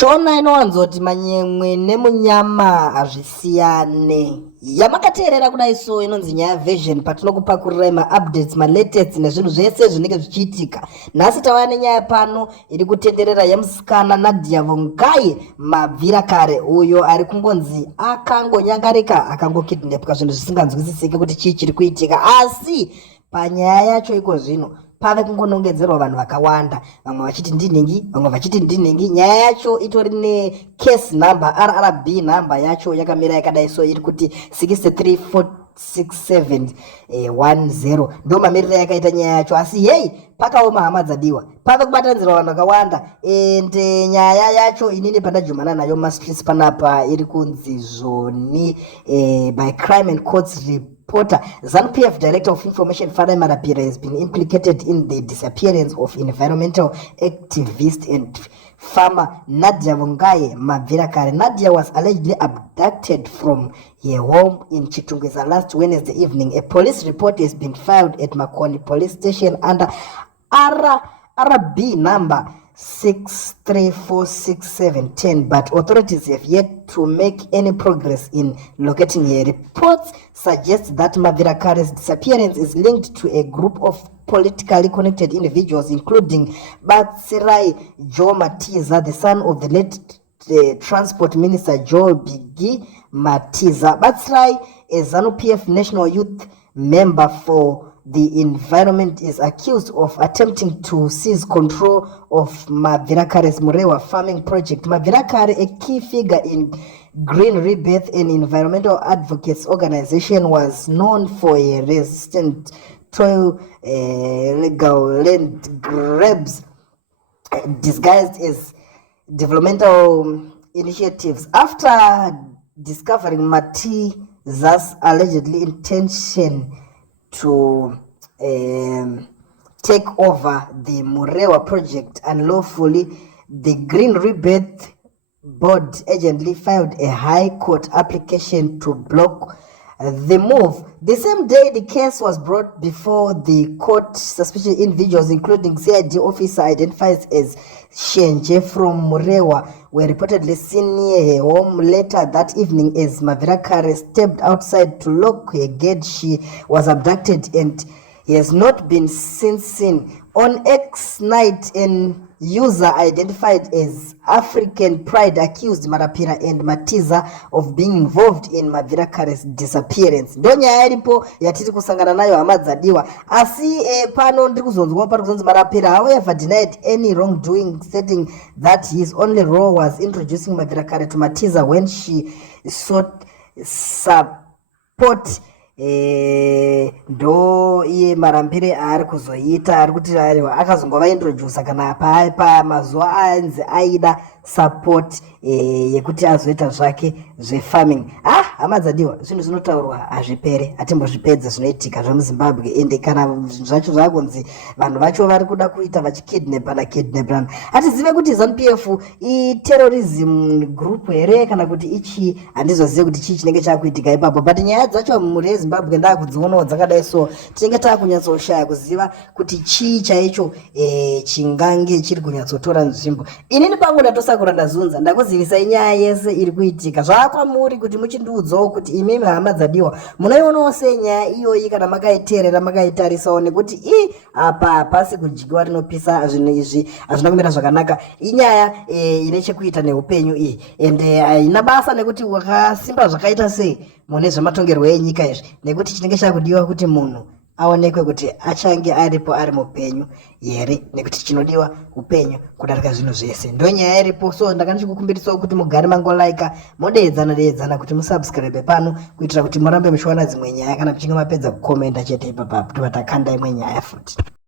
Chona inowanzoti manyemwe nemunyama azvisiyane. Yamakateerera kudai so inonzi Nyaya Vision patinokupakurira ma-updates, ma-latest nezvinhu zvese zvinenge zvichiitika. Nhasi tava nenyaya pano iri kutenderera yemusikana Nadia Vongai Mabvirakare uyo ari kungonzi akangonyangarika akangokidnapwa, zvinhu zvisinganzwisisiki kuti chii chiri kuitika. Asi panyaya yacho iko zvino pave kungonongedzerwa vanhu vakawanda, vamwe vachiti ndinhingi, vamwe vachiti ndinhingi. Nyaya yacho itori necase number, RRB number yacho yakamira yakadai so iri kuti 6346710. ndo mamiriro yakaita nyaya yacho. Asi yei pakaoma hama dzadiwa, pave kubatanzirwa vanhu vakawanda. Ende nyaya yacho inini pandajumana nayo mastreets panapa iri kunzi zvoni by Crime and Courts reporter Zanu PF Director of Information Father Marapira has been implicated in the disappearance of environmental activist and farmer Nadia Vongai Mabvirakare. Nadia was allegedly abducted from her home in Chitungwiza last Wednesday evening. A police report has been filed at Makoni Police Station under RRB number 6346710, but authorities have yet to make any progress in locating her. Reports suggest that Mabvirakare's disappearance is linked to a group of politically connected individuals, including Batsirai Joe Matiza, the son of the late Transport Minister Joe Bigi Matiza. Batsirai, a Zanu PF National Youth member for the environment, is accused of attempting to seize control of Mabvirakare's Murewa farming project. Mabvirakare, a key figure in Green Rebirth, an environmental advocates organization, was known for a resistant to legal land grabs disguised as developmental initiatives. After discovering Matiza's allegedly intention to take over the Murewa project unlawfully, the Green Rebirth board urgently filed a high court application to block the move. The same day the case was brought before the court, suspicious individuals including CID officer identified as Shenje from Murewa were reportedly seen near her home later that evening. As Mabvirakare stepped outside to lock her gate, she was abducted and has not been since. On X night, an user identified as African Pride accused Marapira and Matiza of being involved in Mabvirakare's disappearance. Ndo nyaya iripo yatiri kusangana nayo hama dzadiwa. Asi pano ndiri kuzonzwa pari kuzonzi Marapira however denied any wrongdoing, stating that his only role was introducing Mabvirakare to Matiza when she sought support. Ndo iye marambire ari kuzoita ari kuti akazongova introduce kana pa mazuva anzi aida support yekuti azoita zvake zvefarming. Hama dzadiwa, zvinhu zvinotaurwa hazvipere, hatimbozvipedza zvinoitika zvemuZimbabwe. Ende kana zvacho zvakunzi vanhu vacho vari kuda kuita vachikidnapana, hatizive kuti Zanu PF iterrorism group here kana kuti ichi, handizozive kuti chii chinenge chakuitika ipapo. But nyaya dzacho mhuri yeZimbabwe ndakudzionawo dzakadai so tinenge takunyatsoshaya kuziva kuti chii chaicho chingange chiri kunyatsotora nzvimbo. Inini pangu ndatosakura ndazunza ndakuzivisai nyaya yese iri kuitika. Zvakwamuri kuti muchindiudzawo kuti imimi hama dzadiwa munoionawo sei nyaya iyoyi kana makaiteerera makaitarisawo, nekuti apa hapasi kudyiwa rinopisa. Zvinhu izvi hazvina kumira zvakanaka. Inyaya ine chekuita neupenyu iyi, ende haina basa nekuti wakasimba zvakaita sei mune zvematongerwo enyika izvi, nekuti chinenge chakudiwa kuti munhu aonekwe kuti achange aripo ari mupenyu here, nekuti chinodiwa upenyu kudarika zvinhu zvese. Ndo nyaya iripo. So ndakanichikukumbirisawo kuti mugare mangolaika, modeedzana kuti musubscribe pano kuitira kuti murambe muchiwana dzimwe nyaya kana muchinge mapedza kukomenta chete ipapo kuti vatakanda imwe nyaya futi.